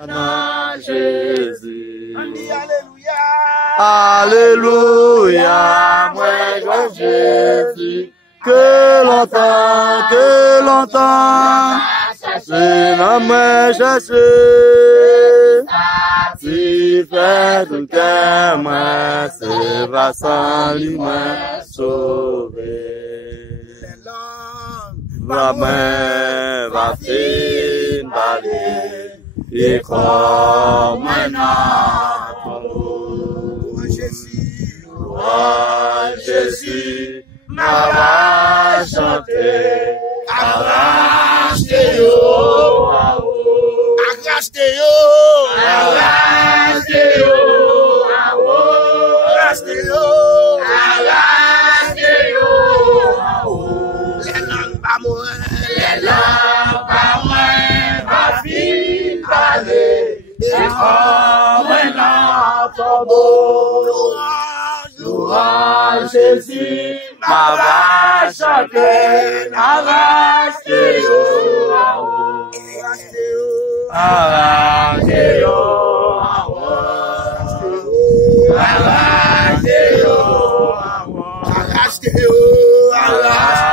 Non, Jésus. Alléluia. Alléluia, moi je Jésus. Que longtemps, c'est la moi Jésus. Si fait tout cœur, moi, c'est va sans lui, moi, sauver. Va main, va fin, balai, et comme un autre. Jésus, m'a chanté, arrache-yo, Arrache-yo, arrache-yo, arrache-yo, arrache-yo, les langues pas moins, les langues pas moins, va fin, balai, et comme un autre. Louange Jésus, ma va chanter, arrache-yo, arrache-yo, arrache-yo, arrache-yo, arrache-yo,